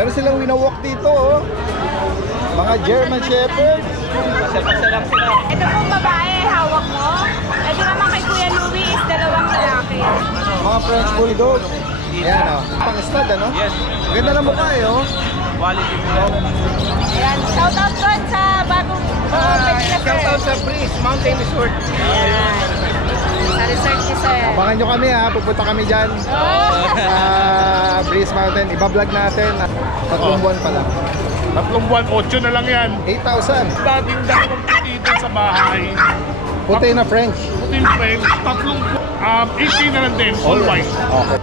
Meron silang winawalk dito, oh. Mga German Shepherd. Pasal-pasal sila. Ito pong babae, hawak mo. Ito naman kay Kuya Louie is dalawang lalaki. Mga French Bulldog. Ayan, oh. Pang-stud, ano? Yes. Ganda na mukha, eh, oh. Quality po. Ayan, shout out doon sa bagong Shout out sa Breeze Mountain Resort. Ayan. Sa resort ni Sir. Abangan nyo kami, ha. Pupunta kami dyan. Sa Breeze Mountain. Iba-vlog natin. 3 buwan pa lang. 3 buwan, 8 na lang yan. 8,000. Dating dalawang titito sa bahay. Puti na French. Puting French, 18 na lang din, all white. Okay.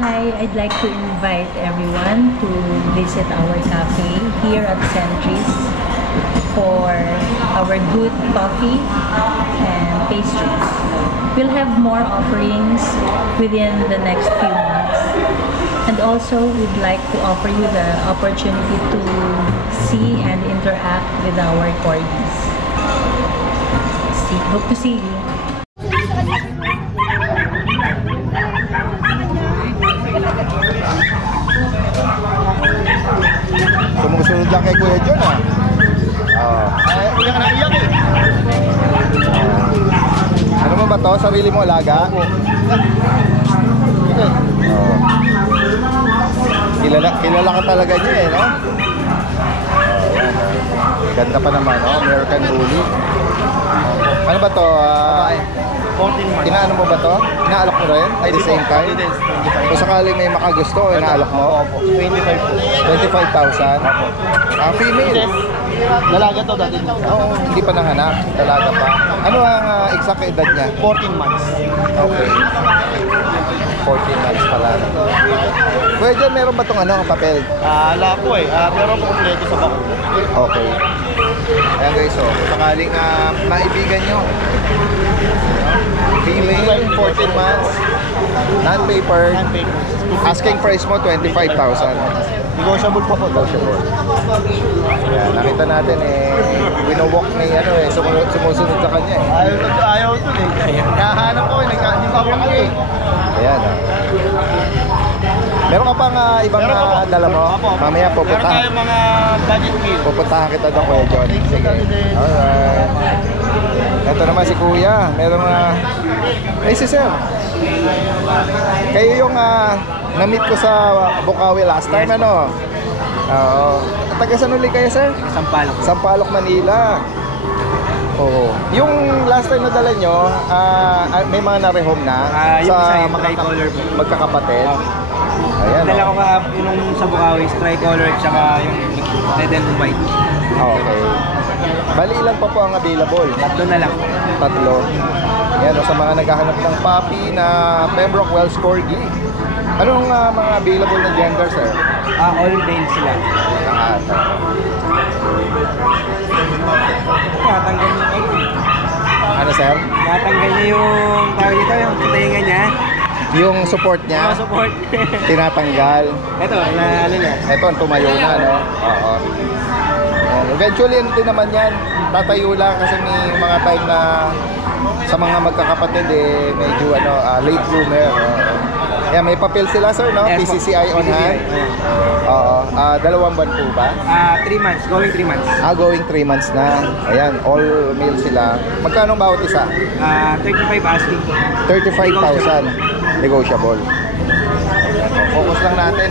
Hi, I'd like to invite everyone to visit our cafe here at Centris for our good coffee and pastries. We'll have more offerings within the next few months. And also, we'd like to offer you the opportunity to see and interact with our corgis. Hope to see you. Sumusunod lang kay Kuya John, ha? Iyak na iyak eh. Ano mo ba to? Sarili mo alaga? Ito. Kilala ka talaga niya, eh, no? Ayan, ganda pa naman, no? American Bully. Ano ba to? 14 months. Inaano mo ba to? Inaalok mo rin? At the same time? Kung sakaling may makagusto, inaalok mo? 25 po. 25,000? Female? Dalaga to dati. Oo, hindi pa nanganak. Dalaga pa. Ano ang exact edad niya? 14 months. Okay. 14 months pala. Kuya John, meron ba itong papel? Wala po eh. Pero po kompleto sa bako. Okay. Ayan guys, so sakaling maibigan nyo. Female, 14 months, non-paper. Asking price mo, 25,000. Negotiable po po. Negotiable. Ayan, nakita natin winowalk na sumusunod sa kanya eh. Ayaw to eh. Kahanap ko eh. Hindi pa pa kayo. Ayan. Meron ka pang ibang dala mo? Mamaya Meron pupunta. tayong mga budget meal. Pupuntahan kita doon, Kuya John. Sige. Alright. Ito naman si Kuya. Meron ay, si Sir. Kayo yung na-meet ko sa Bukawi last time, ano? Oo. Taga saan ulit kayo, Sir? Sampalok. Sampaloc, Manila. Oo. Yung last time na dala nyo, may mga na-rehome na Yung isa yung tricolor po. magkakapatid. Ayan. Dala ko yung sa Bukawi, tricolor at saka yung red and white. Okay. Bali ilan pa po ang available? 3 na lang. 3. Yan, sa mga naghahanap ng puppy na Pembroke Welsh Corgi. Anong mga available na gender, sir? All male sila. Natanggal niya Ano, sir? Natanggal niya yung tawag dito, yung tainga niya. Yung support niya, Support. tinatanggal. Ito, ano na. Ito, tumayo na, no? Oo. Yan. Eventually, ano din naman yan, tatayo lang kasi may mga time na sa mga magkakapatid, medyo late bloomer. Yan, may papel sila, sir, no? Yes, PCCI on hand. Oo. 2 buwan po ba? 3 months, going 3 months. Going 3 months na. Ayan, all male sila. Magkano bawat isa? 35 asking. 35,000. Negotiable. Ayan, focus lang natin.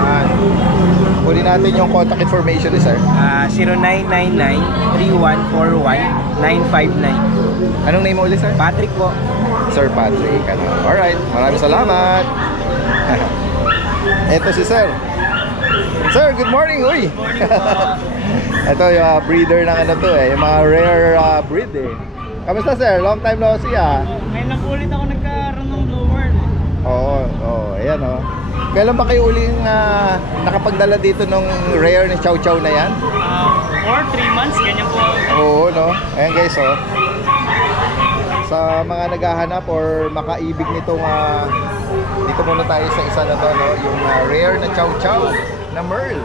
Ayan. Kunin natin yung contact information ni sir. 0999-3141-959. Anong name mo ulit, sir? Patrick po. Sir Patrick. Alright, maraming salamat. Ito si sir. Sir, good morning. Uy. Ito yung breeder ng yung mga rare breed Kamusta, sir? Long time no see, Ngayon lang ulit ako nagkaroon ng blower. Oo, ayan Kailan ba kayo uling nakapagdala dito ng rare na chow chow na yan? 4, 3 months, ganyan po. Oo, no? Ayan guys, oh. Sa mga naghahanap or makaibig nitong dito muna tayo sa isa na to, no? Yung rare na chow chow na merl.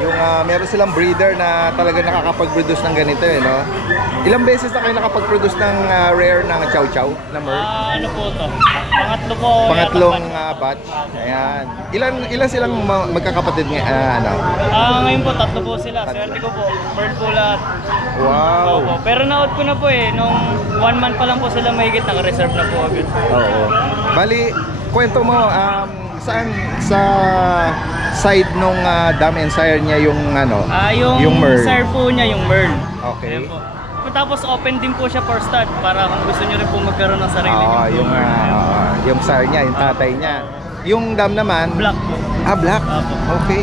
Yung meron silang breeder na talaga nakakapag-produce ng ganito, eh, no? Ilang beses na kayo nakapag-produce ng rare ng chow chow na merl? Ano po to? Pangatlo po. Pangatlong batch. Ayan. Ilan silang magkakapatid ano? Ngayon po, 3 po sila. Swerte ko po. Bird po lahat. Wow. Opo. Pero na-out ko na po eh. Nung 1 month pa lang po sila mahigit, naka-reserve na po agad. Oo. Bali, kwento mo, saan sa side nung Dam and Sire niya yung ano? Yung merl. sire po niya, yung merl. Okay. Ayan po. Tapos open din po siya for stud para kung gusto niyo rin po magkaroon ng sarili Oo, niyo. yung sire niya, yung tatay niya. Yung Dam naman? Black po. Black? Opo. Okay.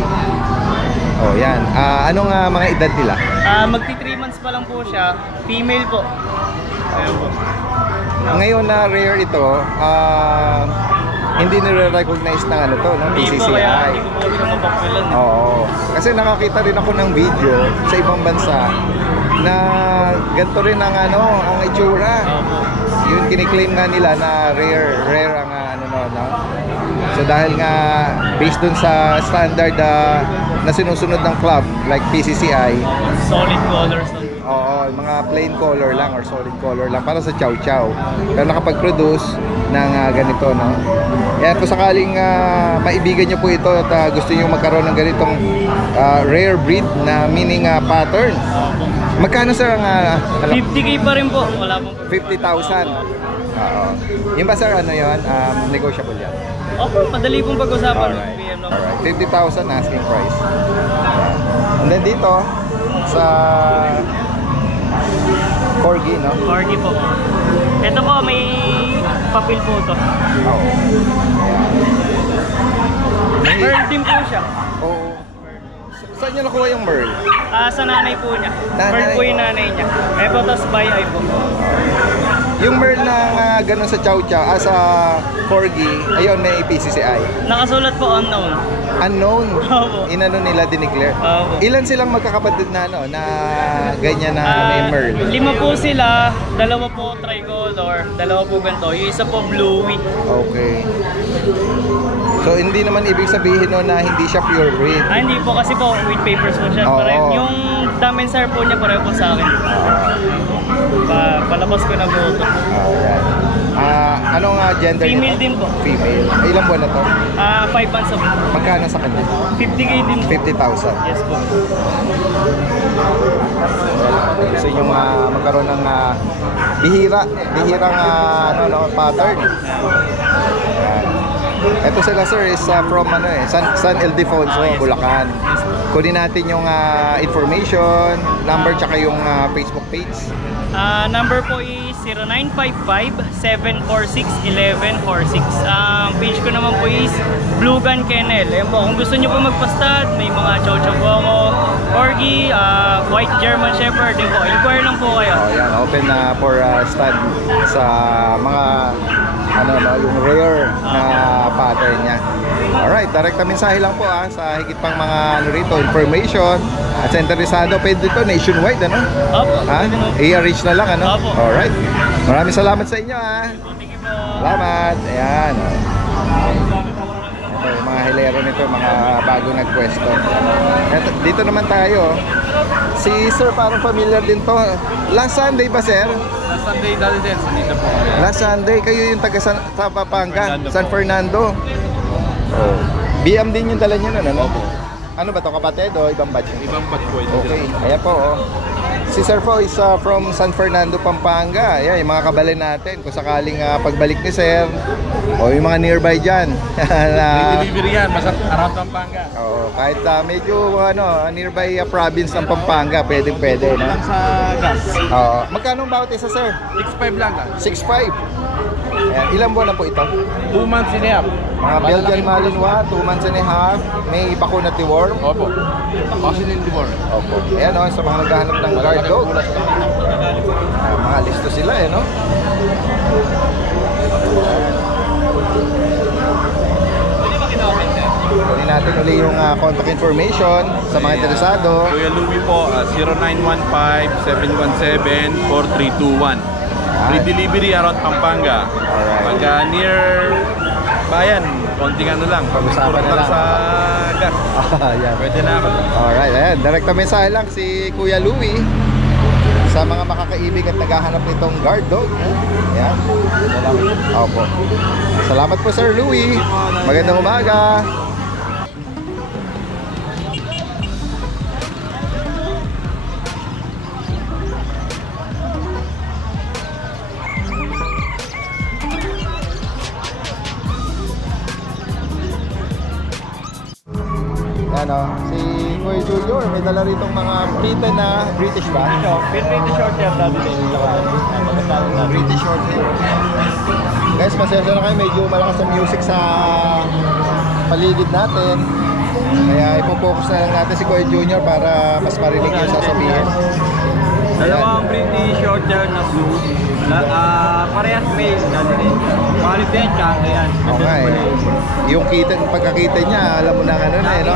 Oh, yan. Anong mga edad nila? Magti 3 months pa lang po siya. Female po. Ayan po. Ngayon na rare ito, hindi nire-recognize ng ano to, no? Hindi po, kaya PCCI. hindi ko po rin mapakulan. Oo. Kasi nakakita rin ako ng video sa ibang bansa na ganito rin ang ang itsura. Opo. Yun kiniklaim nga nila na rare ang no. So dahil nga based dun sa standard na sinusunod ng club like PCCI, Solid colors. oo, mga plain color lang or solid color lang para sa chow chow. Pero nakapag-produce ng ganito, no? Yan, kung sakaling maibigan nyo po ito at gusto nyo magkaroon ng ganitong rare breed na meaning pattern. Magkano sir ang 50k pa rin po. Wala pong 50,000? Oo. Yung ba sir, ano yun? Negotiable yan? Opo, madali pong pag-usapan. Alright. PM lang. Alright. 50,000 asking price. And then dito, sa Corgi, no? Corgi po. Ito po, may papel po to. Oo. Merl din po siya. Oo. Saan nyo nakuha yung merl? Sa nanay po niya. Nanay. Merl po yung nanay niya. Eh po, tapos by eye po. Yung merl na ganun sa chow chow, sa Corgi, ayun, may PCCI. Nakasulat po unknown. Unknown. Opo. Inano nila, dineclare. Opo. Ilan silang magkakapatid na na ganyan na may merl? 5 po sila, 2 po tricolor, 2 po ganito, yung isa po bluey. Okay. So hindi naman ibig sabihin no na hindi siya pure breed. Hindi po kasi po with papers po siya. Oo. Yung Dam and Sire po niya pareho po sa akin. Palabas ko na po ito. Ayan. Anong gender Female nito? din po. Female. Ilang buwan na to? 5 months po. Magkano sa kanya? 50k din po. 50,000. Yes po. Gusto nyo magkaroon ng bihirang pattern. Ayan. Ito sila sir is from San Ildefonso, Bulacan. Kunin natin yung information, number tsaka yung Facebook page. Number po is 0955-746-1146. Page ko naman po is Blue Gun Kennel. Ayan po, kung gusto nyo po magpastad, may mga chow chow po ako, Corgi, White German Shepherd din po. Inquire lang po kayo. Oh, yan, open for stud sa mga yung rare na pattern niya. Alright, direkta mensahe lang po sa higit pang mga information at sa interesado, pwede dito nationwide, Opo. I-arrange na lang, Opo. Alright. Maraming salamat sa inyo, Thank you po. Salamat. Ayan. Ito yung mga hilero nito, mga bago nagpwesto. Dito naman tayo. Si sir parang familiar din to. Last Sunday ba sir? Last Sunday dali din, dito po. Last Sunday, kayo yung taga sa Pampanga, Fernando San po. Fernando. Oh. BM din yung dala nyo nun, ano? Ano ba to, kapatid o ibang batch? Ibang bat po ito. Okay, ayan po, oh. Si Sir po is from San Fernando, Pampanga. Ayan, yung mga kabalin natin. Kung sakaling pagbalik ni Sir, o yung mga nearby dyan. na, Delivery yan, masat around Pampanga. oh, kahit medyo nearby province ng Pampanga, pwede, no? Sa gas. Magkano ang bawat isa, Sir? 6.5 lang ka. 6.5. Ayan, ilang buwan na po ito? 2 months in half. Mga Belgian Malinois, 2 months and a half. May bakuna deworm. Opo. Vaccine in Divor. Opo. Ayan sa mga naghahanap ng guard dog. Mga listo sila no? Kunin natin ulit yung contact information sa mga interesado. Kuya Louie po, 0915-717-4321. Free delivery around Pampanga. Alright. Pagka near bayan, konting ano lang. Pag-usapan na lang. Sa gas. Yan. Pwede na ako. Alright, ayan. Direkta mensahe lang si Kuya Louie sa mga makakaibig at naghahanap nitong guard dog. Ayan. Opo. Salamat po Sir Louie. Magandang umaga. Ano, si Kuya Junior, may dala ritong mga kitten na British ba? Pinrate short hair dati din. British short hair. Guys, pasensya na kayo, medyo malakas ang music sa paligid natin. Kaya ipopokus na lang natin si Kuya Junior para mas marinig yung sasabihin. Dalawang British short hair na blue. Parehas male dati din. Palit din, chunky yan. Okay. Yung kitten, pagkakita niya, alam mo na ano na eh, no?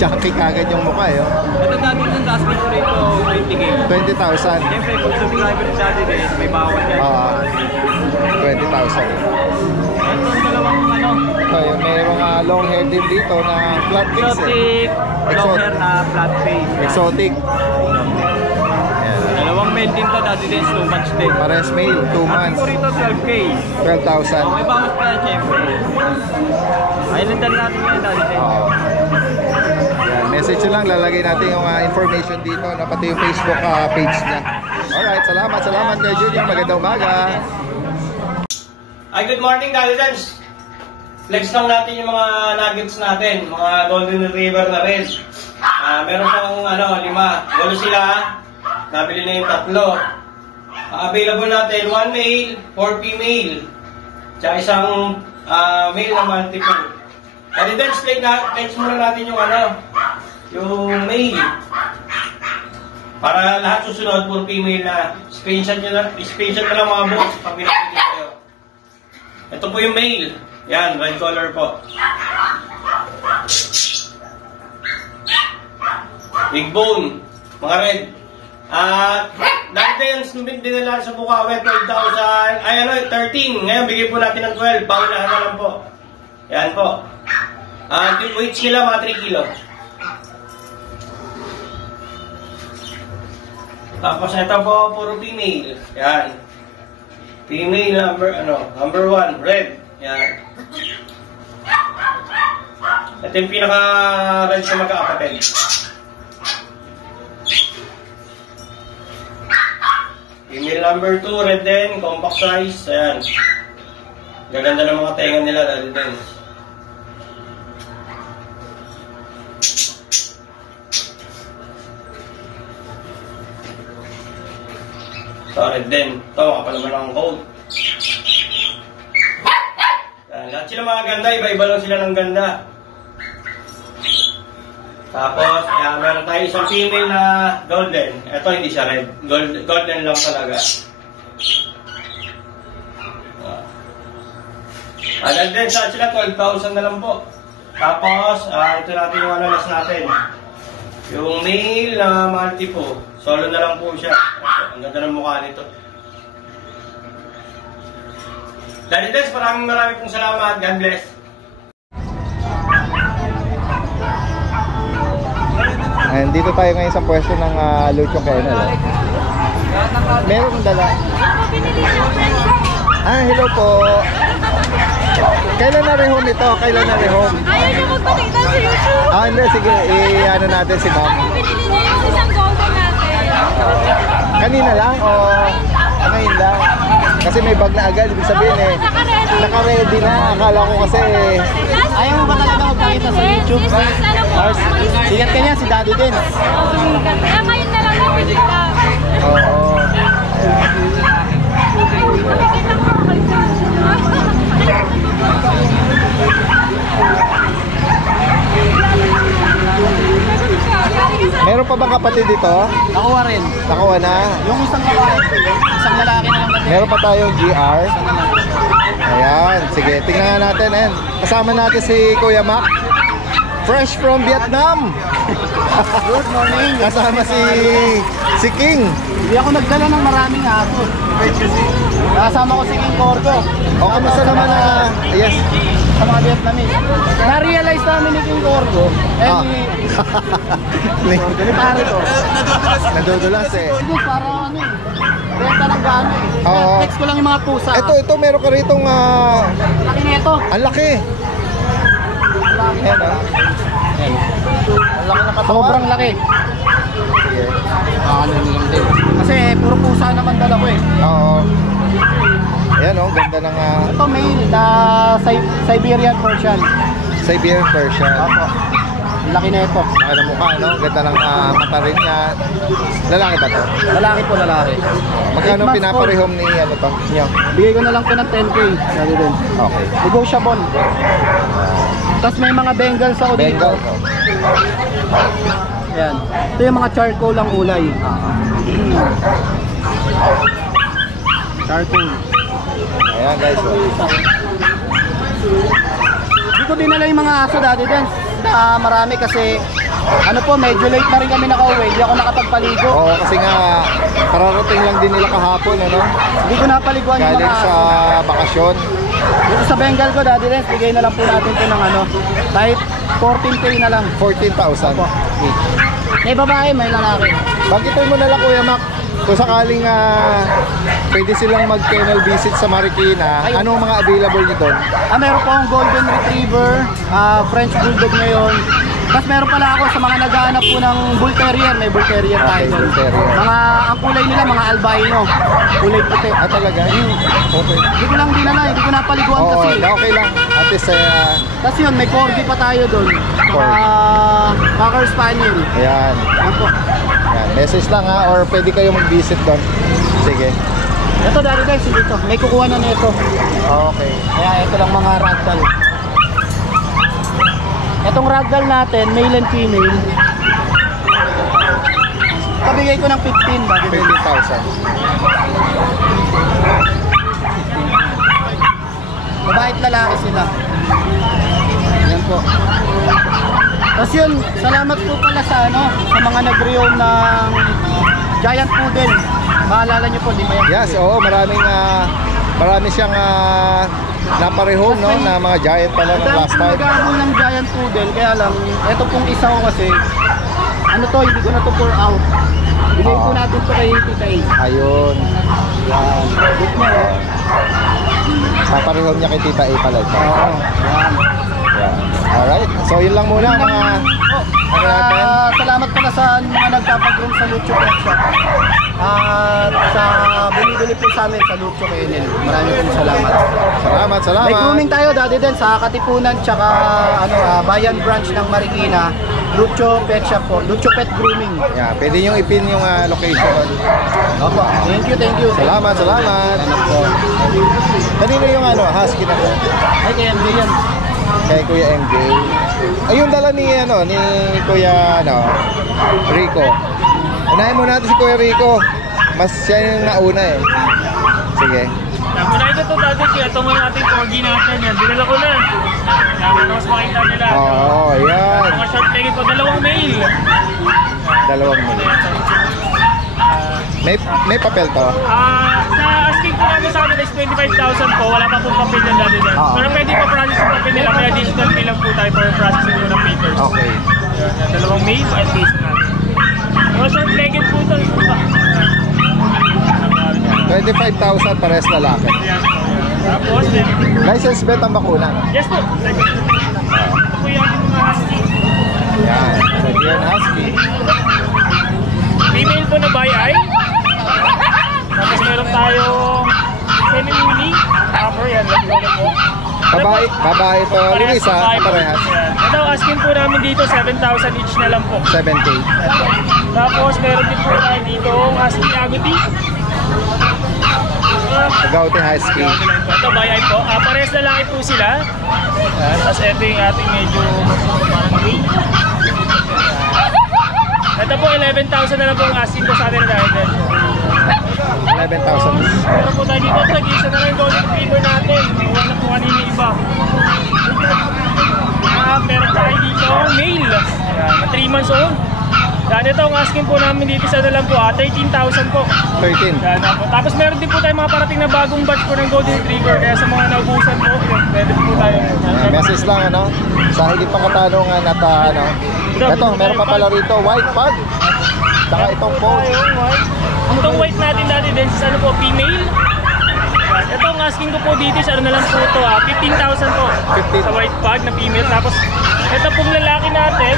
Chunky kagad yung mukha eh. Oh. Ito dati din, taas ko rito 20K. 20,000. Siyempre, kung subscriber dati din, may bawat yan. 20,000. Ito ang dalawang ano, Ito, yung mayroong long hair din dito na flat face eh. exotic, long hair na flat face. Exotic. Dalawang male din to, dati din, 2 months din. Pares male, 2 Ating months. ko rito 12K. 12,000. Okay, bawas pa yan, siyempre. Islandan natin yan dati din. Oo. Yan, message nyo lang, lalagay natin yung information dito na pati yung Facebook page niya. Alright, salamat kay Junior. Magandang umaga. Ay, good morning, Dalidans! Flex lang natin yung mga nuggets natin, mga golden retriever na rin. Meron pang 5. Golo sila. Nabili na yung 3. Available natin 1 male, 4 female. Tsaka isang male na multiple. Dalidans, flex muna natin yung yung male. Para lahat susunod, 4 female na. Screenshot na lang mga boss pag pinapili kayo. Ito po yung male. Yan, red color po. Big bone. Mga red. Dati yan, dinala sa Bukawi, 12,000. 13. Ngayon, bigay po natin ng 12. Paunahan na lang po. Yan po. Weights nila, mga 3 kilo. Tapos ito po, puro female. Yan. Female number 1, red. Yan. Ito yung pinaka-red sa magkakapatid. Female number 2, red din, compact size. Ayan. Gaganda ng mga tenga nila dahil din. So, red din. Ito, makapal naman ang coat. Lahat sila mga ganda, iba-iba lang sila ng ganda. Tapos, meron tayo isang female na golden. Ito hindi siya red. Golden lang talaga. Golden sa sila, 12,000 na lang po. Tapos, ito natin yung last natin. Yung male na multi po. Solo na lang po siya. Ang ganda ng mukha nito. Daddy Des, maraming pong salamat. God bless. And dito tayo ngayon sa pwesto ng Luchong Kennel. Meron kong dala. Hello po. Kailan na rehome ito? Kailan na rehome? Ayaw niyo magpakita sa YouTube. Hindi. Sige. I-ano natin si ma'am. Binili niyo yung isang golden natin. Kanina lang o ngayon lang? Kasi may bag na agad. Ibig sabihin naka-ready na. Akala ko kasi Ayaw mo ba talaga magpakita sa YouTube? sikat ka niya, si Daddy din. Kaya ngayon na lang nabili ka. Oo. Nakikita ko kayo sa Meron pa bang kapatid dito? Nakuha rin. Nakuha na. Yung isang babae, isang lalaki na lang natin. Meron pa tayong GR. Ayan. Sige, tingnan natin. Kasama natin si Kuya Mac. Fresh from Vietnam. Good morning. Kasama si King. Hindi ako nagdala ng maraming aso. Kasama ko si King Corgo. O, kamusta naman yes. Sa mga Vietnamese. Na-realize namin ni King Corgo. Ah. Ni pare ko. Nadudulas eh. Hindi, parang ano eh. Renta ng gano eh. Oo. Flex ko lang yung mga pusa. Ito, meron ka ritong Laki na ito. ang laki. Ayan, Ang laki ng katawan. Sobrang laki. Sige. Ano lang din. Kasi puro pusa naman dala ko eh. Oo. Ayan o, ganda ng Ito male na Siberian Persian. Siberian Persian. Opo. Laki na ito. Laki ng mukha, no? Ganda ng mata rin niya. Lalaki ba to? Lalaki po, lalaki. Magkano 8 months pinaparehom ni ano to? Niyo? old. Bigay ko na lang po ng 10K. Sabi din. Okay. Negotiable. Tapos may mga Bengals ako dito. Bengal. Ayan. Ito yung mga charcoal ang ulay. Charcoal. Ayan guys. Hindi ko dinala yung mga aso dati din. Marami kasi ano po, medyo late na rin kami nakauwi. Hindi ako nakapagpaligo. Oo, kasi nga kararating lang din nila kahapon, ano? Hindi ko napaliguan yung Galing mga sa aso. bakasyon. Dito sa Bengal ko dati din, bigay na lang po natin ito ng ano. Kahit 14K na lang. 14,000. May babae, may lalaki. Bagitoy mo na lang Kuya Mac. Kung sakaling pwede silang mag-kennel visit sa Marikina, anong mga available nyo doon? Meron po akong Golden Retriever, French Bulldog ngayon. Tapos meron pala ako sa mga naghahanap po ng Bull Terrier, may Bull Terrier tayo Okay, doon. Bull Terrier. Ang kulay nila, mga albino. Kulay puti. Talaga? Okay. Hindi ko lang dinala, hindi ko napaliguan Oo, kasi. okay lang. At least, Tapos yun, may Corgi pa tayo doon. Cocker Spaniel. ayan. Yan po. Ayan. Message lang ha, or pwede kayo mag-visit doon. Sige. Ito dati guys, dito. May kukuha na nito. Okay. Kaya ito lang mga ragdoll. Itong ragdoll natin, male and female. Kabigay ko ng 15 bago 15,000. Mabait lalaki sila. Yan po. Tapos yun, salamat po pala sa sa mga nag-reown ng Giant Poodle. Maalala nyo po, di ba yan? Yes, oo, marami siyang naparehome, no, na mga giant pala ng last time. Nag-aabol ng Giant Poodle, kaya lang, ito pong isa ko kasi, ano to, hindi ko na to pour out. Bigay po natin to kay Tita A. Ayun. Yan. Good niya, oh. Naparehome niya kay Tita A pala ito. Oo. Yan. Yan. Alright, so yun lang muna mga ano natin. Salamat pala sa mga nagpapag-room sa Lucho Pet Shop. At sa bumibili po sa amin sa Lucho Kennel. Maraming pong salamat. Salamat. May grooming tayo dati din sa Katipunan tsaka Bayan branch ng Marikina. Lucho Pet Shop po. Lucho Pet Grooming. Yeah, pwede nyo ipin yung location. Opo. Thank you. Salamat. Salamat po. Kanino yung husky na to? Ay, kay MJ yan. Kay Kuya MJ. Ayun dala ni Kuya Rico. Unahin mo natin si Kuya Rico. Mas siya yung nauna eh. Sige. Namunay ko to dati, kaya ito muna ating corgi natin yan. Dinala ko na. Namun mas makita nila. Oo, yan. Mga short leg ko, dalawang male. Dalawang mo. May papel to? Sa asking po namin sa kanila is 25,000 po. Wala pa pong papel yan dati din. Oo. Pero pwede pa process yung papel nila. May additional fee lang po tayo for processing po ng papers. Okay. Dalawang male at case natin. Mga short legged po ito. 25,000 pares lalaki. Yan po. Tapos, License bet ang bakuna. yes po. Ito po yung mga husky. Yan. Siberian Husky. Female po na bi-eye. Tapos meron tayong semi-mini. Upper yan. Po. Babae to. Luis ha? Parehas. Ito, asking po namin dito 7,000 each na lang po. 7K. Tapos meron din po tayo dito husky agouti. Agouti Husky. Ito, bi-eye po. Parehas lalaki po sila. Tapos ito yung ating medyo parang gray. Ito po, 11,000 na lang po ang asking ko sa atin na dahil. 11,000. Meron po tayo dito, nag-isa na lang yung golden retriever natin. Huwag na po kanina iba. meron tayo dito, male. Yan, 3 months old. Yan, ito ang asking po namin dito sa lang po, 13,000 po. 13. Yan, po. Tapos meron din po tayo mga parating na bagong batch po ng Golden Retriever. Kaya sa mga naubusan po, pwede po tayo. Message lang ano, sa higit pang katanungan at ano. Ito, meron pa pala rito, white pug. Saka itong post. Itong white natin dati din, ano po, female. Ito ang asking ko po dito, ano na lang po ito, 15,000 po. 15. Sa white pug na female. Tapos ito pong lalaki natin,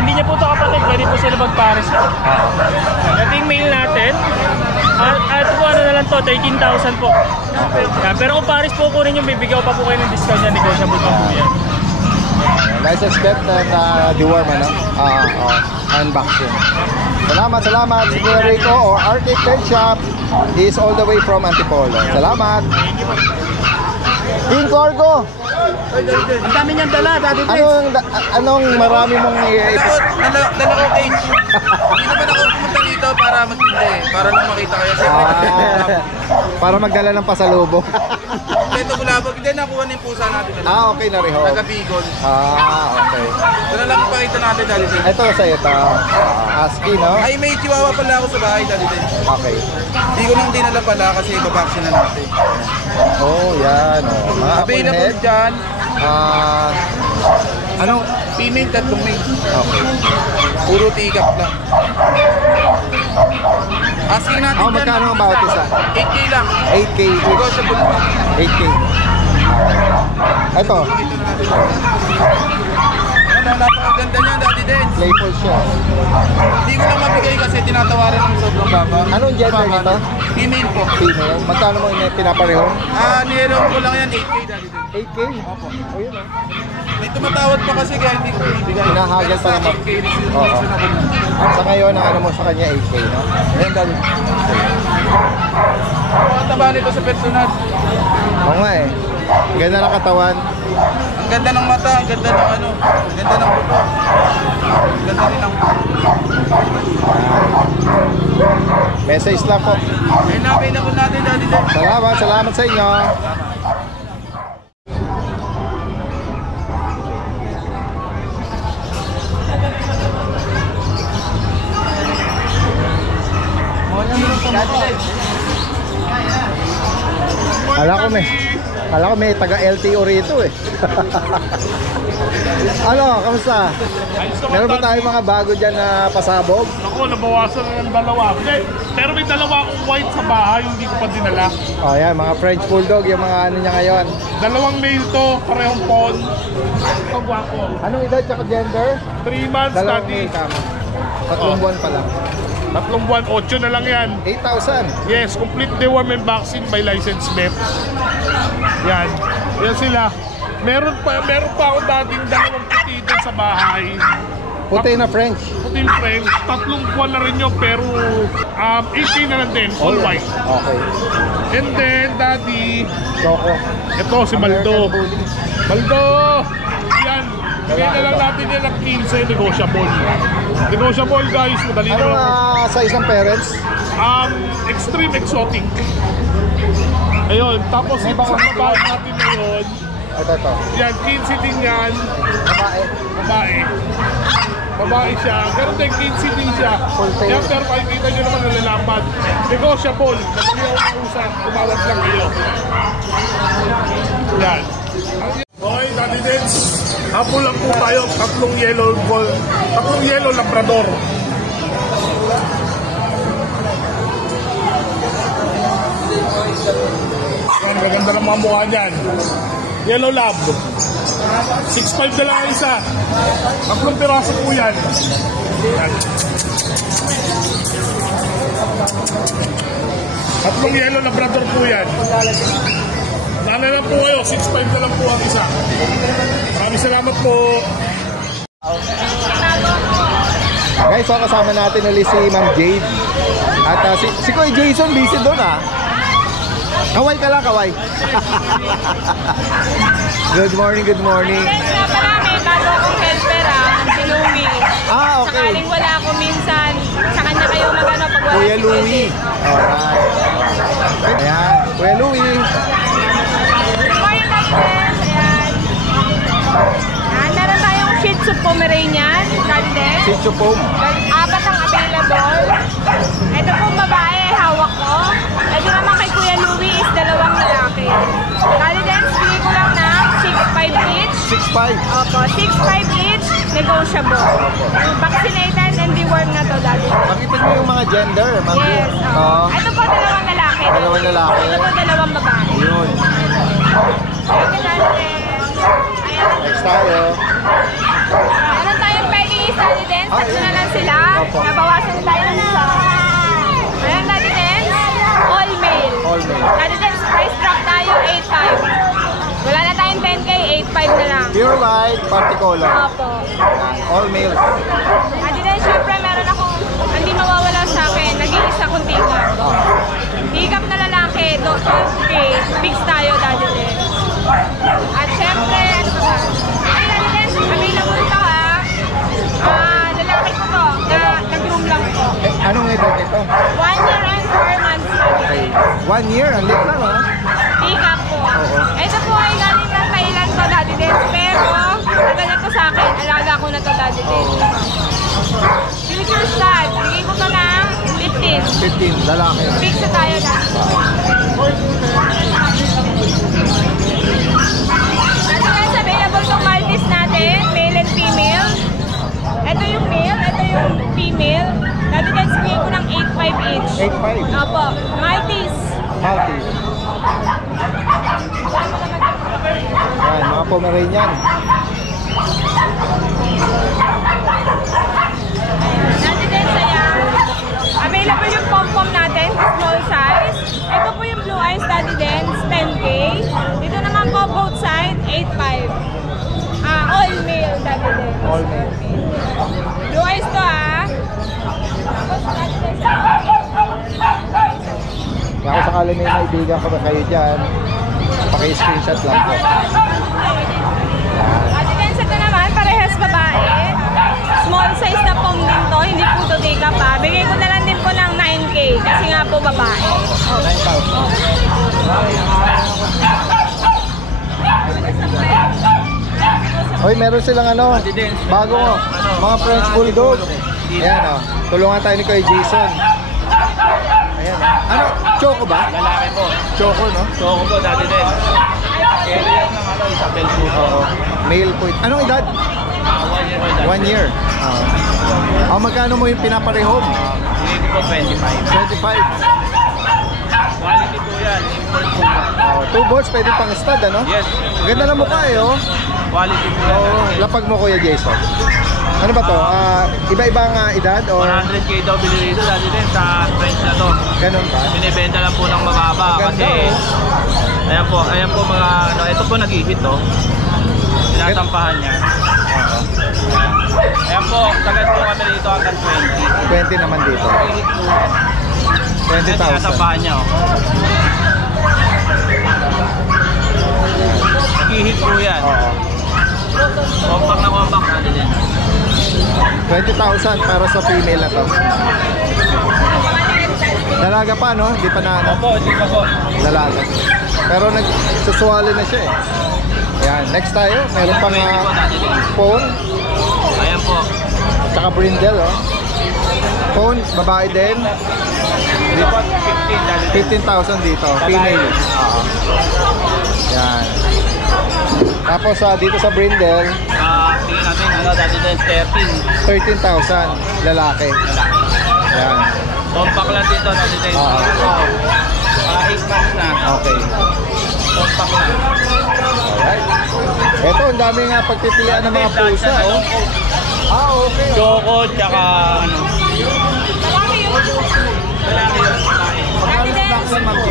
hindi niya po ito kapatid, pwede po sila magpares. Ito yung male natin. Ito po ano na lang to, 13,000 po. Yan, pero kung pares po kunin yung bibigyan ko pa po kayo ng discount niya, negotiable pa po yan. License plate na deworm ano? Unboxing. Salamat. Si Kuya Rico or Arctic Pet Shop is all the way from Antipolo. Salamat. King Corgo. Ang dami niyang dala, Daddy Dens. Anong marami mong Dala ko cage. Hindi naman ako pumunta dito para magtindi. Para lang makita kayo. para magdala ng pasalubong. Ito bulabog. Hindi, nakuha na yung pusa natin. Okay na rin ho. Taga-Bicol. Okay. Ito na lang ipakita natin, Daddy Dens. Ito sa'yo ito. Husky, no? Ay, may chihuahua pala ako sa bahay, Daddy Dens. Okay. Hindi ko nang dinala pala kasi babaksin na natin. Oh, yan. Oh. Mga Available apple head. dyan. Ano? Female, 3 male. Okay. Puro tikap lang. Asking natin dyan. Magkano ang bawat isa? 8K lang. 8K each. Negotiable pa. 8K. Ito, Ito na natin. Napakaganda niya, Daddy Dens. playful siya. Hindi ko lang mabigay kasi tinatawaran ng sobrang baba. Anong gender Baba, nito? Female po. Female. Magkano mo pinapareho? Nilong ko lang yan, 8K, Daddy Dens. 8K? Opo. O yun oh. May tumatawad pa kasi kaya hindi ko ibigay. Hinahagal pa naman. 8K Oo. reasonable na. Sa ngayon, ang ano mo sa kanya 8K, no? Ayan, Daddy. Ang taba nito sa personal. Oo nga eh. Ganda ng katawan. Ang ganda ng mata, ang ganda ng ano, ang ganda ng buto. Ang ganda rin ng Message lang po. Ayun na, available natin, Daddy Dens. Salamat sa inyo. Kala ko may taga LTO rito eh. Ano, kamusta? Meron ba tayong mga bago dyan na pasabog? Ako, nabawasan na ng dalawa. Hindi, pero may dalawa akong white sa bahay, hindi ko pa dinala. Oh, yan, mga French Bulldog, yung mga ano niya ngayon. Dalawang male to, parehong pon. Ito gwapo. Anong edad tsaka gender? 3 months, Dalawang Daddy. may tama. 3 buwan pa lang. 3 buwan, 8 na lang yan. 8,000. Yes, complete deworm and vaccine by licensed vet. Yan. Yan sila. Meron pa ako dating dalawang puti doon sa bahay. Puti na French. Puting French. 3 buwan na rin yun, pero 18 na lang din. All white. Okay. And then, Daddy, Choco. ito si Baldo. American Bully. Baldo! Yan. Bigay na lang natin yan ng 15, negotiable. Negotiable, guys. Madali Anong naman. size ng parents? Extreme exotic. Ayun. Tapos May sa bakang babae natin ngayon, Ito. yan, 15 din yan. Babae. Babae. Babae siya. Ganun din, 15 din siya. Full tail. Yan, pero pakikita nyo naman nalalaman. Negotiable. Hindi ako mausap. Tumawag lang kayo. Yan. Okay, Daddy Dens. Hapo lang po tayo. 3 yellow labrador. Yan, maganda ng mga mukha dyan. Yellow lab. 6'5 na lang ang isa. 3 piraso po yan. Yan. 3 yellow labrador po yan. Nana lang po kayo, 6'5 na lang po ang isa. Maraming salamat po. Guys, so kasama natin ulit si Ma'am Jade. At si Kuya Jason busy doon ah. Kaway ka lang, kaway. Good morning. Friends nga pala, may bago akong helper si Louie. Okay. Sakaling wala ako minsan, sa kanya kayo magano pag wala Kuya si Louie. Alright. Ayan, Kuya Louie. Good morning, friends. Ayan. Meron tayong Tzu Pomeranian, Daddy Den. Shih Tzu Pom. 4 ang available. Ito pong babae, hawak ko. Ito naman kay Kuya Louie is 2 lalaki. Daddy Den, bigay ko lang ng 6'5 each. 6'5". Opo, 6'5 each, negotiable. Vaccinated and dewormed na to, Daddy Den. Makita niyo yung mga gender, ma'am. Yes. Oo. Ito po, 2 lalaki. Dalawang lalaki. Ito po, 2 babae. Yun. Okay, Daddy Den. Ayan. Next tayo. Meron tayong Peggy Daddy Den. Ah, Tatlo yun. na lang sila. Opo. Nabawasan tayo ng isa. Ayan, Daddy Den. All male. All male. Daddy Den, price drop tayo, 8'5". Wala na tayong 10K, 8'5 na lang. Pure white, particular. Opo. All male. Daddy Den, syempre meron akong hindi mawawala sa akin. Nag-iisa kong tikap. Tikap na lalaki, 12K. Bigs tayo, Daddy Den. At syempre, ano ba? Ay, Daddy Den, available ito ha. Lalaki ko to. Nag-room lang po. Anong edad ito? 1 year and 4 months, Daddy Den. 1 year, ang liit lang ha. Tikap po. Ito po ay galing ng Thailand to, Daddy Den. Pero, tagal na to sa akin. Alaga ko na to, Daddy Den. Future stud. Bigay ko to ng 15. 15, lalaki. Big sa tayo, Daddy Den. Daddy Den, available tong Maltese natin. Male and female. Ito yung male, ito yung female. Daddy Den, bigay ko ng 8'5 each. 8'5". Opo. Maltese. Maltese. Yan, mga Pomeranian. Daddy Den, sayang. Available yung pom-pom natin, small size. Ito po yung blue eyes, Daddy Den, 10K. Dito naman po, both side, 8'5". All male, Daddy Den. All male. Blue eyes to, Tapos, Daddy Den, Kaya kung sakali may naibigan ko ba kayo dyan, paki-screenshot lang po. Daddy Den, ito naman, parehas babae. Small size na pom din to, hindi po to take up ha. Bigay ko na lang din po ng 9K, kasi nga po babae. 9,000. Hoy, meron silang ano, bago mo, mga French Bulldog. Ayan o, tulungan tayo ni Kuya Jason. Ayan o. Ano, choco ba? Lalaki po. Choco, no? Choco po, Daddy Den. Kaya yan ng Isabel po. Oo. Male po. Anong edad? 1 year old. 1 year. Oo. Magkano mo yung pinaparehom? Bigay ko po 25. 25. Quality po yan. Import po. 2 balls, pwede pang stud, ano? Yes. Ganda na mukha eh, oh. Quality po yan. Oo, lapag mo Kuya Jason. Ano ba to? Iba-ibang edad o 100K daw bili rito, Daddy Den, sa French na to. ganun ba? Binibenta lang po ng mababa Ganda, kasi oh. ayan po mga ano, ito po nag-hit to. Tinatampahan niya. Ayan po, sagad po kami dito hanggang 20. 20 naman dito. Nag-hit po. Ayan, 20,000. tinatampahan niya, oh. Nag-hit po yan. Oo. Compact na compact natin din. 20,000 para sa female na to. Dalaga pa, no? Hindi pa na ano? Opo, hindi pa po. Dalaga. Pero nagsusuwali na siya eh. Yan, next tayo. Meron pang phone. Ayan po. Tsaka brindle, oh. Phone, babae din. Ito po, 15 Daddy Den. 15,000 dito. Female. Oo. Yan. Tapos dito sa brindle, Tingnan natin, ano, Daddy Den, 13,000 lalaki. Yan. compact lang dito, Daddy Den. Oo. 8 months na. Okay. Compact na. Alright. Ito, ang dami nga pagpipilian ng mga pusa, oh. Okay. Choco, tsaka ano. Lalaki yun. Lalaki yun. Daddy Den,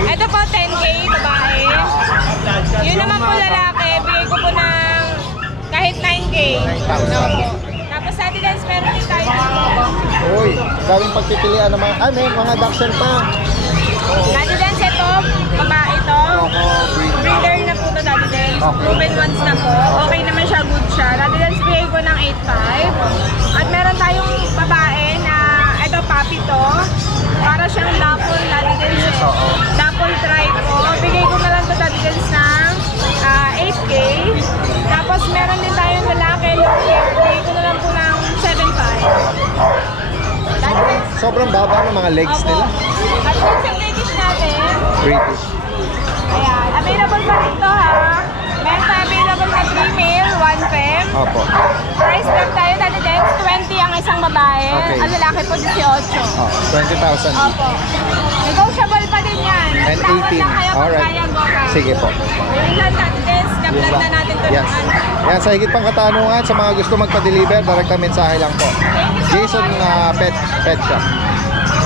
ito po 10K, babae. Yun naman po lalaki, bigay ko po ng kahit 9K. 9,000. Tapos Daddy Den, meron din tayo. Uy, daming pagpipilian ng mga, may mga dachshund pa. Daddy Den, ito, babae to. Breeder na po to, Daddy Den. Proven ones na po. Okay naman siya, good siya. Daddy Den, bigay ko ng 8.5. At meron tayong babae na, ito, puppy to. Para siyang dapple, Daddy Den. Dapple try po. Bigay ko na lang to, Daddy Den, ng 8K. Tapos meron din tayong lalaki, yung bigay ko sobrang baba ng mga legs Opo. nila. At dun sa British natin, British. ayan, available pa rin to ha. Meron tayo available na 3 male, 1 fem. Opo. Price drop tayo dati din, 20 ang isang babae. Okay. Ang lalaki po 18. Oh, 20,000. Opo. Negotiable pa din yan. And Tawad 18. lang kayo kung Alright. kaya go ka. Sige po. Yun lang dati din, na-vlog na natin to Yes. ng ano. Yan, sa higit pang katanungan, sa mga gusto magpa-deliver, direkta mensahe lang po. Jason Pet Shop.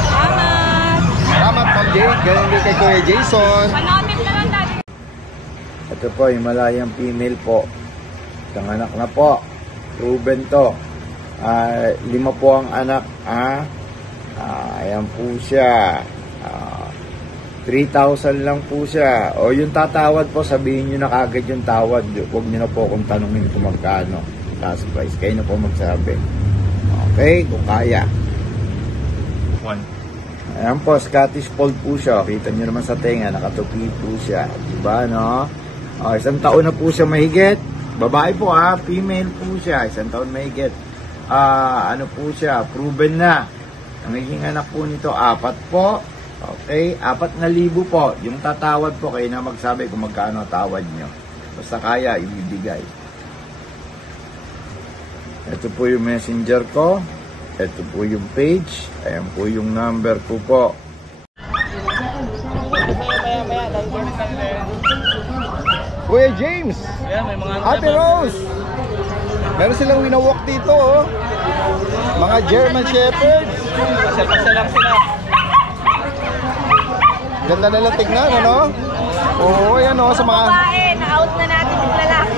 Salamat. Salamat, Ma'am Jade. Ganun din kay Kuya Jason. Panotif na lang dati. Ito po, Himalayan female po. Isang anak na po. Proven to. 5 po ang anak. Ayan po siya. 3,000 lang po siya. O yung tatawad po, sabihin nyo na kagad yung tawad. Huwag nyo na po kung tanungin kung magkano. Task price. Kayo na po magsabi. Okay, kung kaya. Ayan po, Scottish Fold po siya. Kita nyo naman sa tenga, nakatupi po siya. Diba, no? O, 1 taon na po siya mahigit. Babae po female po siya. 1 taon mahigit. Ano po siya, proven na. Ang naging anak po nito, 4 po. Okay, 4,000 po. Yung tatawad po, kayo na magsabi kung magkano tawad nyo. Basta kaya, ibibigay. Ito po yung messenger ko. Ito po yung page. Ayan po yung number ko po. Kuya James, Ayan, may mga Ate Rose, meron silang winawalk dito, oh. Mga German Shepherd. Pasal-pasal lang sila. Ganda nila tignan, ano? Oo, ayan, oh, sa mga... Babae, na-out na natin yung lalaki.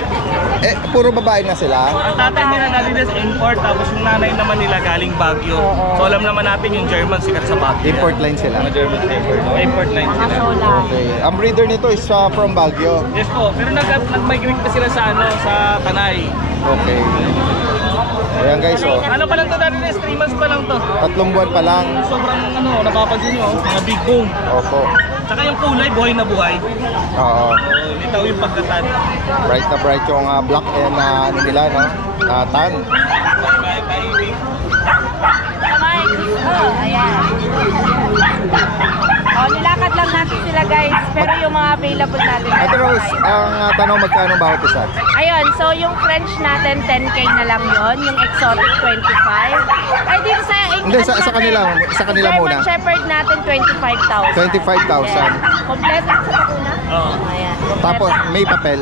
puro babae na sila. Ang tatay nila natin is import, tapos yung nanay naman nila galing Baguio. So alam naman natin yung German sikat sa Baguio. Import line sila. Mga German Shepherd. Import line sila. Okay. Ang breeder nito is from Baguio. Yes po, pero nag-migrate pa sila sa sa Tanay. Okay. Ayan guys, oh. Ano pa lang to dati is 3 months pa lang to. 3 buwan pa lang. Sobrang napapansin nyo, mga big bone. Opo. Saka yung kulay, buhay na buhay. Oo. Litaw yung pagkatan. Bright na bright yung black and ano nila, no? Tan. Oh, ayan. Oh, nilakad lang natin sila guys, pero yung mga available natin. Ate Rose, ang tanong magkano bawat isa? Ayun, so yung French natin 10k na lang yon, yung exotic 25. Ay dito sa Hindi, sa kanila muna. German Shepherd natin 25,000. 25,000. Kompleto sa pakuna? Oo. Ayan. Tapos may papel.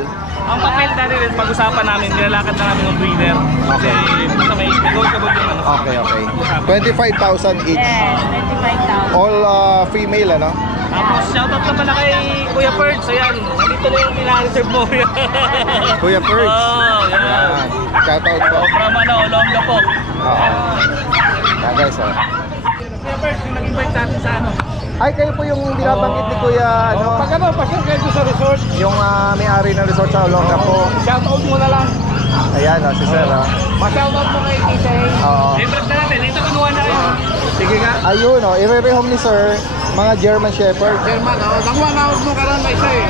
Ang papel natin is pag-usapan namin, nilalakad na namin ng breeder. Kasi basta may negotiable yung ano. Okay, okay. 25,000 each. Yes, 25,000. All female, ano? Tapos shoutout naman na kay Kuya Perch. Ayan, nandito na yung nila-reserve mo. Kuya Perch. Oo, yan. Ayan. Shoutout po. From Olonga po. Oo. Yan guys, oh. Kuya Perch, yung nag-invite natin sa ano. Ay, kayo po yung binabanggit ni Kuya, ano? Pag ano, pasok kayo sa resort. Yung may-ari ng resort sa Olonga po. Shoutout mo na lang. Ayan, si Sir, oh. Ma-shoutout mo kay Tita. Oo. Libre na natin. Ito kinuha na kayo. Sige nga. Ayun, oh. I-rehome ni Sir, mga German Shepherd. German, nakuha na ako mo karoon na isa eh.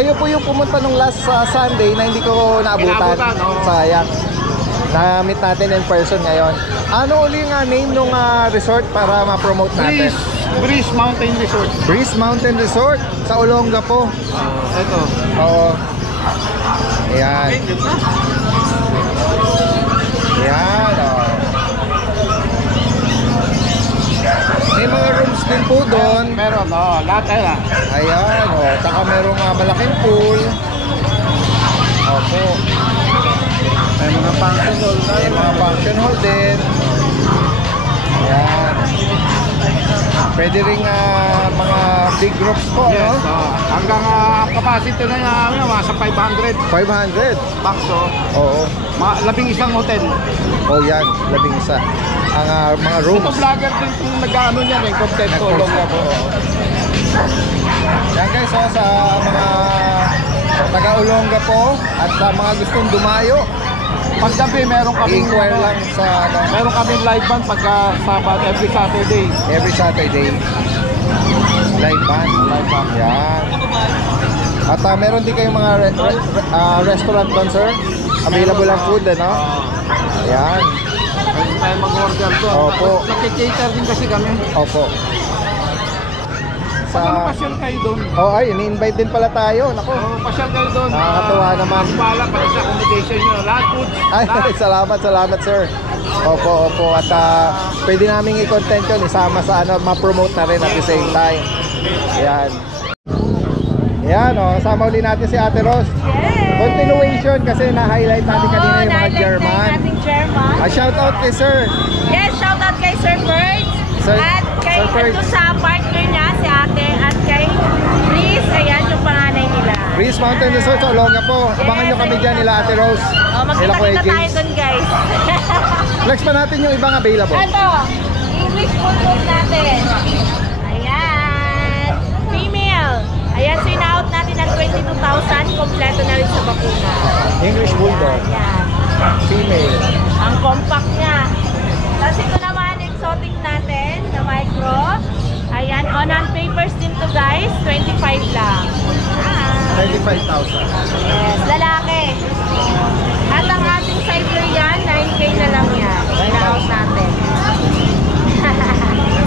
Kayo po yung pumunta nung last Sunday na hindi ko naabutan. Inaabutan, oo. Sayang. Na-meet natin in person ngayon. Ano uli nga name nung resort para ma-promote natin? Breeze Mountain Resort. Breeze Mountain Resort sa Olonga po. Ito. Oo. Ayan. Ayan, oh. May mga rooms din po doon. Meron, lahat tayo. Ayan, oh. Saka merong malaking pool. Opo. May mga function hall. May mga function hall din. Ayan. Pwede rin mga big groups po, Yes, no? hanggang capacity na namin, sa 500 500. bucks, Oo. 11 hotel. Oh, yan. 11. Ang mga rooms. Ito vlogger din kung nag-ano niyan, content ko long na po. Yan guys, oh, sa mga taga-Olonga po at sa mga gustong dumayo, Paggabi, meron kaming i-inquire lang sa meron kaming live band pagka Sabado, every Saturday. every Saturday. Live band. Live band. Yan. At meron din kayong mga restaurant doon, sir. Available ang food, ano? Ayan. Pwede tayo mag-order doon. Opo. Naki-cater din kasi kami. Opo. Sa... Pasyal kayo doon. Oh, ay, ini-invite din pala tayo. Nako. Pasyal kayo doon. Nakakatuwa naman. Pala para sa accommodation nyo. Lahat food. Ay, salamat sir. Opo. At pwede naming i-content yun, isama sa ma-promote na rin at the same time. Ayan. Ayan, kasama uli natin si Ate Rose. Yes! Continuation kasi na-highlight natin kanina yung mga na-highlight German. natin German. Shout out kay sir. Yes, shout out kay Sir Ferds. Sir- At kay Sir Ferds. ito sa partner niya, si ate. At kay Chris, ayan yung panganay nila. Breeze Mountain Resort sa Olonga po. Abangan nyo kami dyan nila Ate Rose. Nila Kuya Magkita-kita tayo James. dun, guys. Flex pa natin yung ibang available. Ito, English Bulldog natin. Ayan. Female. Ayan, so in-out natin ng 22,000. Kompleto na rin sa bakuna. English Bulldog. Ayan. Female. Ang compact niya. Tapos ito naman, exotic natin na micro. Ayan, on-hand papers din to guys. 25 lang. 25,000. Yes, lalaki. At ang ating cyber yan, 9K na lang yan. In-out natin.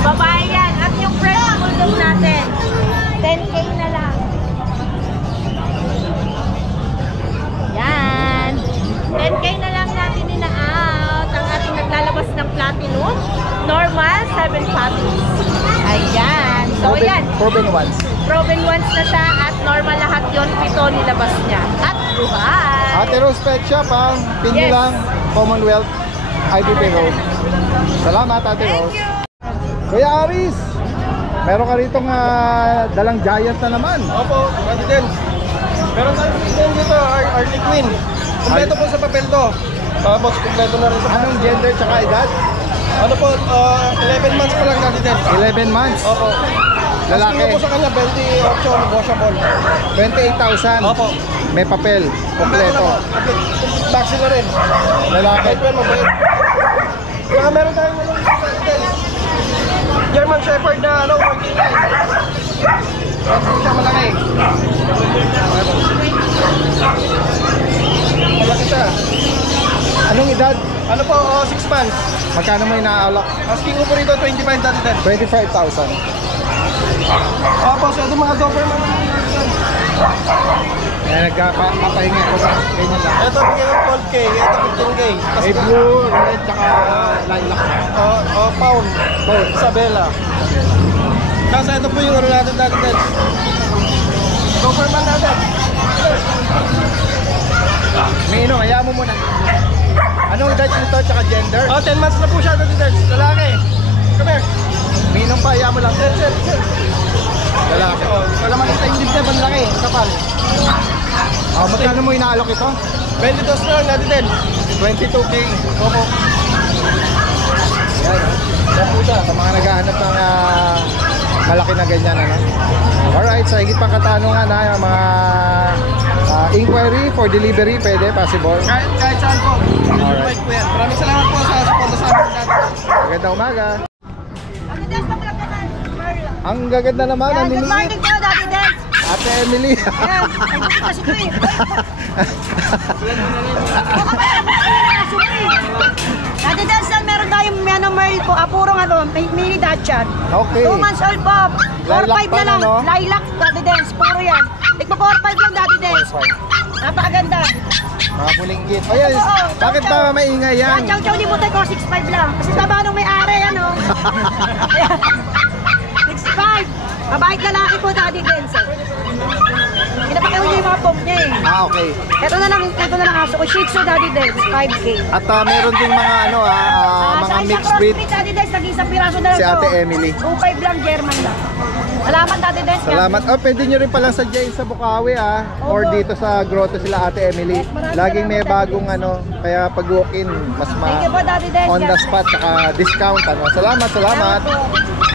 Babae yan. At yung French Bulldog natin, 10K na lang. Yan. 10K na lang natin ina-out. Ang ating naglalabas ng platinum, normal, 7 puppies. Ayan. So, yan. Proven ones. Proven ones na siya at normal lahat yon, 7 nilabas niya. At buhay! Ate Rose Pet Shop ha. Pin nyo Yes. lang. Commonwealth. IBP Road. Salamat Ate Rose. Kuya Aris. Meron ka rito dalang giant na naman. Opo, pwede din. Meron tayo dito, Arctic Queen. Kompleto po sa papel to. Tapos kompleto na rin sa Anong gender tsaka edad? Ano po, 11 months pa lang natin din. 11 months. Opo. Lalaki. Asking ko sa kanya, 28 negotiable. 28,000. Opo. May papel. Kompleto. Vaccine na rin. Lalaki. Kahit well, mabait. Kaya meron tayong German Shepherd na working line. Kasi siya malaki. Malaki siya. Anong edad? Ano po, 6 months. Magkano mo inaalok? Asking ko po rito, 25 dati din. 25,000. Opo, so ito mga Doberman. Kaya nagpapahinga ko sa ganyan lang. Ito, bigyan ng 12K. Ito, 15K. May blue, red, tsaka lilac. Pound. Isabella. Kasi ito po yung ano natin dati din. Doberman natin. Mino, hayaan mo muna. Anong edad nito tsaka gender? 10 months na po siya dati din. Lalaki. Come here. Minong pa, hayaan mo lang. Sir. Lalaki. Wala makita yung dibdib, ang laki. Kapal. Magkano mo inaalok ito? 22 na lang natin din. 22K. Opo. Yan. Yan po siya. Sa mga naghahanap ng malaki na ganyan. Alright, sa higit pang katanungan yung mga inquiry for delivery, pwede, possible. Kahit saan po. Alright. Po yan. Maraming salamat po sa support sa amin natin. Magandang umaga. Ang gaganda naman, ang Good liliit. morning po, Daddy Dance. Ate Emily. Yes, ay buti kasi ito eh. Daddy Dance, meron tayong Merl po, purong mini Dachshund. Okay. 2 months old po. 4-5 Lilac pa na lang. no? Lilac, Daddy Dance, puro yan. Tigpa 4-5 lang, Daddy Dance. Napakaganda. Mga pulinggit. O yan, Oo, bakit chow-chow. pa maingay yan? Chow chow limutan ko, 6'5 lang. Kasi baba nung may-ari, ano. 6'5. Mabait lalaki po, Daddy Dance. Pinapakiw niya yung mga pom niya eh. Okay. Ito na lang aso ko. Shih Tzu, Daddy Dance, 5K. At meron ding mga mga mixed breed. Daddy Dance, nag-isang piraso na lang Si Ate Emily. 2.5 lang, German lang. Salamat, Daddy Dance. Salamat. Pwede nyo rin palang sadyain sa Bukawi or dito sa grotto sila Ate Emily. Yes, maraming Laging may salamat, bagong kaya pag walk-in mas Thank you po, Daddy Dance. on the spot saka discount Salamat. Salamat po.